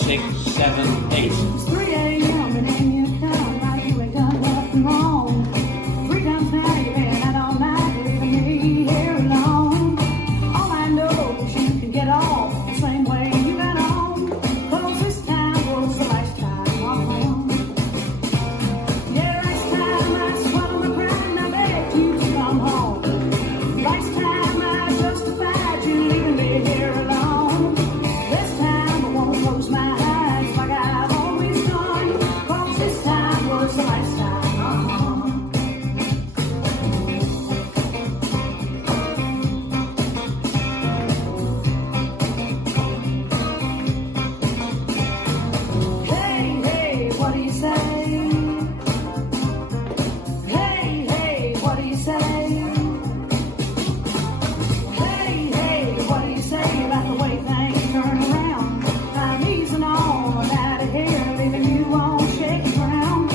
6, 7, 8. It's 3 a.m. and in your town, now you ain't done nothing wrong. 3 times now you've been out all night, leaving me here alone. All I know is you can get off the same way you got on. 'Cause this time was the last time I'm home. Yeah, last time I swallowed my pride and I begged you to come home. Last time I justified you leaving me here alone. This time I won't close my eyes like I've always done. 'Cause this time was the last time I'm home. Hey, hey, what do you say? Hey, hey, what do you say? Hey, hey, what do you say about the way things turn around? I'm easing on out of here, leaving you on shaky ground.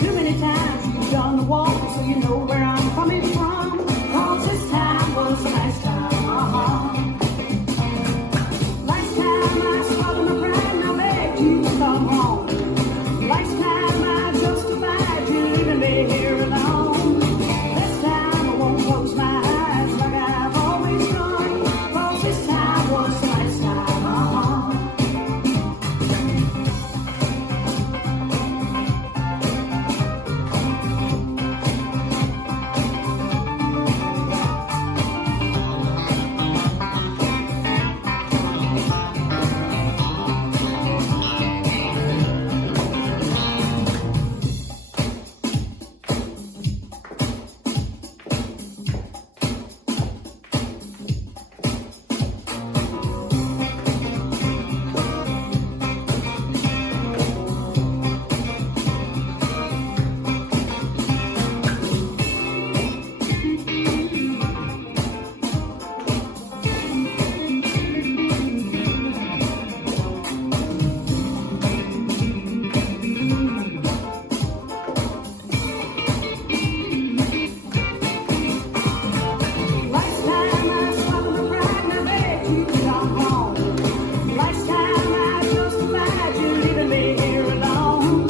Too many times you've done the walk, so you know where I'm coming from. 'Cause this time was the last time, Last time I swallowed my pride and I begged you to come home. Last time I justified you leaving me here alone. This time I won't close my eyes like I've always done. 'Cause this time was the last time, Last time I swallowed my pride and I begged you to come home. Last time I justified you leaving me here alone.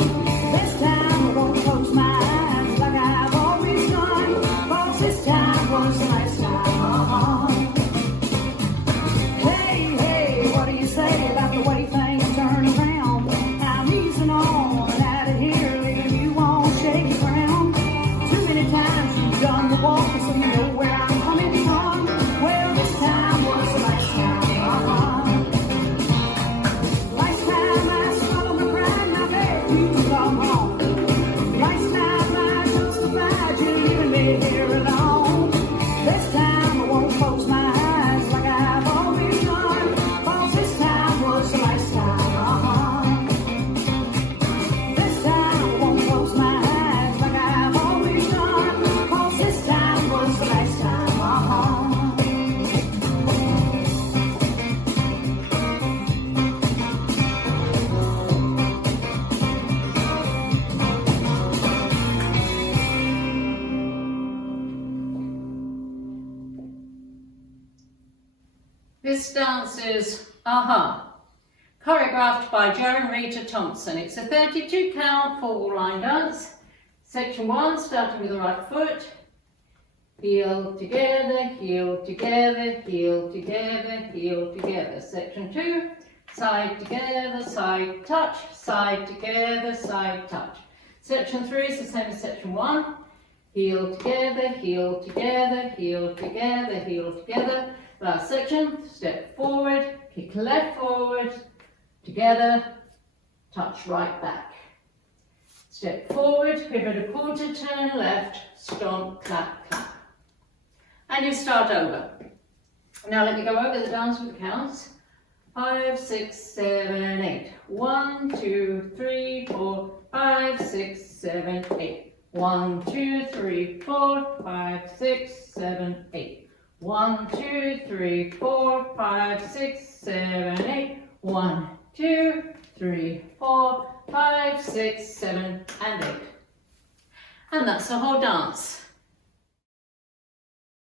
This time I won't close my eyes like I've always done. 'Cause this time was the last time, Hey, hey, what do you say about the way things turn around? I'm easing on out of here, leaving you on shaky ground. Too many times you've done the walk, so you know where I'm coming from. Well, this time was the last time, Last time I swallowed my pride and I begged you to come home. Last time I justified you leaving me here alone. This time I won't close my eyes like I've always done. 'Cause this time was the last time, This time I won't close my eyes like I've always done. 'Cause this time was the last time, This dance is Aha, choreographed by Joe and Rita Thompson. It's a 32 count four line dance. Section 1, starting with the right foot. Heel together, heel together, heel together, heel together. Section 2, side together, side touch, side together, side touch. Section 3 is the same as section 1. Heel together, heel together, heel together, heel together. Last section, step forward, kick left forward, together, touch right back. Step forward, pivot a quarter, turn left, stomp, clap, clap. And you start over. Now let me go over the dance with the counts. 5, 6, 7, 8. 1, 2, 3, 4, 5, 6, 7, 8. 1, 2, 3, 4, 5, 6, 7, 8. 1, 2, 3, 4, 5, 6, 7, 8. 1, 2, 3, 4, 5, 6, 7, and 8. And that's the whole dance.